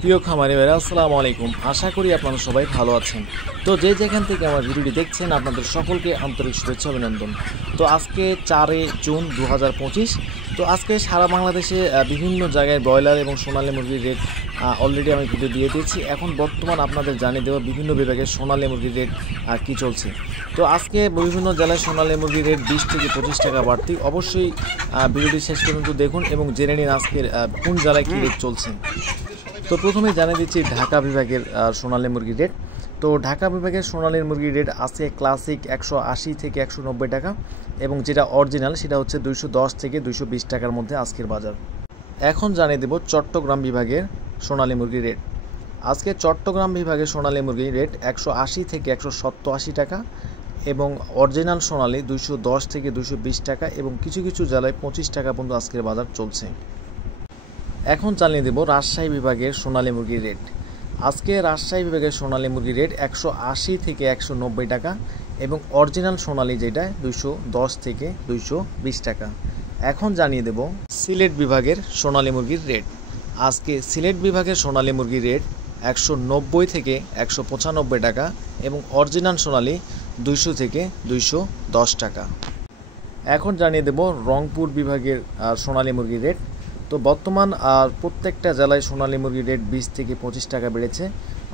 প্রিয় খামারি ভাইরা আসসালামু আলাইকুম। আশা করি আপনারা সবাই ভালো আছেন। তো যে যেখান থেকে আমার ভিডিওটি দেখছেন আপনাদের সকলকে আন্তরিক শুভেচ্ছা অভিনন্দন। তো আজকে 4 জুন 2025। তো আজকে সারা বাংলাদেশে বিভিন্ন জায়গায় ব্রয়লার এবং সোনালী মুরগির রেট অলরেডি আমি ভিডিও দিয়ে দিয়েছি। এখন বর্তমান আপনাদের জানিয়ে দেওয়া বিভিন্ন বিভাগের সোনালী মুরগির রেট কী চলছে। তো আজকে বিভিন্ন জেলায় সোনালী মুরগির রেট 20 থেকে 25 টাকা বাড়তি। অবশ্যই ভিডিওটি শেষ পর্যন্ত দেখুন এবং জেনে নিন আজকের কোন জেলায় কী রেট চলছে। তো প্রথমে জানিয়ে দিচ্ছি ঢাকা বিভাগের সোনালী মুরগির রেট। তো ঢাকা বিভাগের সোনালী মুরগির রেট আছে ক্লাসিক 180 থেকে 190 টাকা এবং যেটা অরিজিনাল সেটা হচ্ছে 210 থেকে 220 টাকার মধ্যে আজকের বাজার। এখন জানিয়ে দেব চট্টগ্রাম বিভাগের সোনালী মুরগির রেট। আজকে চট্টগ্রাম বিভাগের সোনালী মুরগির রেট 180 থেকে 187 টাকা এবং অরিজিনাল সোনালী 210 থেকে 220 টাকা এবং কিছু কিছু জেলায় 25 টাকা পর্যন্ত আজকের বাজার চলছে। এখন জানিয়ে দেব রাজশাহী বিভাগের সোনালী মুরগির রেট। আজকে রাজশাহী বিভাগের সোনালী মুরগির রেট 180 থেকে 190 টাকা এবং অরিজিনাল সোনালী যেটা 210 থেকে 220 টাকা। এখন জানিয়ে দেব সিলেট বিভাগের সোনালী মুরগির রেট। আজকে সিলেট বিভাগের সোনালী মুরগির রেট 190 থেকে 195 টাকা এবং অরিজিনাল সোনালী 200 থেকে 210 টাকা। এখন জানিয়ে দেব রংপুর বিভাগের সোনালী মুরগির রেট। তো বর্তমান প্রত্যেকটা জেলায় সোনালী মুরগির রেট 20 থেকে 25 টাকা বেড়েছে।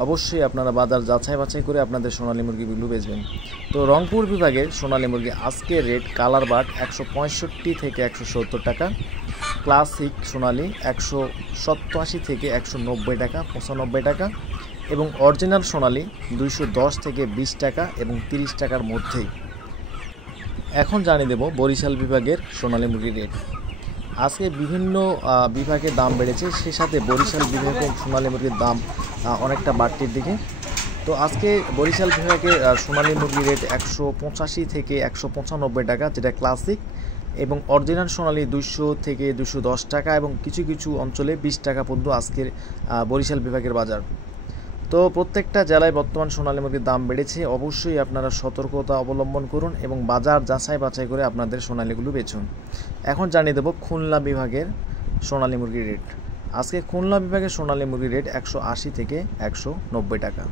অবশ্যই আপনারা বাজার যাচাই বাছাই করে আপনাদের সোনালী মুরগিগুলো বেচবেন। তো রংপুর বিভাগের সোনালী মুরগি আজকের রেট কালার বাট 165 থেকে 170 টাকা, ক্লাসিক সোনালী 187 থেকে 190 টাকা 95 টাকা এবং অরিজিনাল সোনালী 210 থেকে 20 টাকা এবং 30 টাকার মধ্যেই। এখন জানিয়ে দেব বরিশাল বিভাগের সোনালী মুরগির রেট। আজকে বিভিন্ন বিভাগের দাম বেড়েছে, সেই সাথে বরিশাল বিভাগের সোনালী মুরগির দাম অনেকটা বাড়তির দিকে। তো আজকে বরিশাল বিভাগের সোনালী মুরগির রেট 185 থেকে 195 টাকা যেটা ক্লাসিক এবং অরিজিনাল সোনালী 200 থেকে 210 টাকা এবং কিছু কিছু অঞ্চলে 20 টাকা পর্যন্ত আজকের বরিশাল বিভাগের বাজার। তো প্রত্যেকটা জেলায় বর্তমান সোনালী মুরগির দাম বেড়েছে। অবশ্যই আপনারা সতর্কতা অবলম্বন করুন এবং বাজার যাচাই বাছাই করে আপনাদের সোনালীগুলো বেচুন। এখন জানিয়ে দেব খুলনা বিভাগের সোনালী মুরগির রেট। আজকে খুলনা বিভাগের সোনালী মুরগির রেট 180 থেকে 190 টাকা।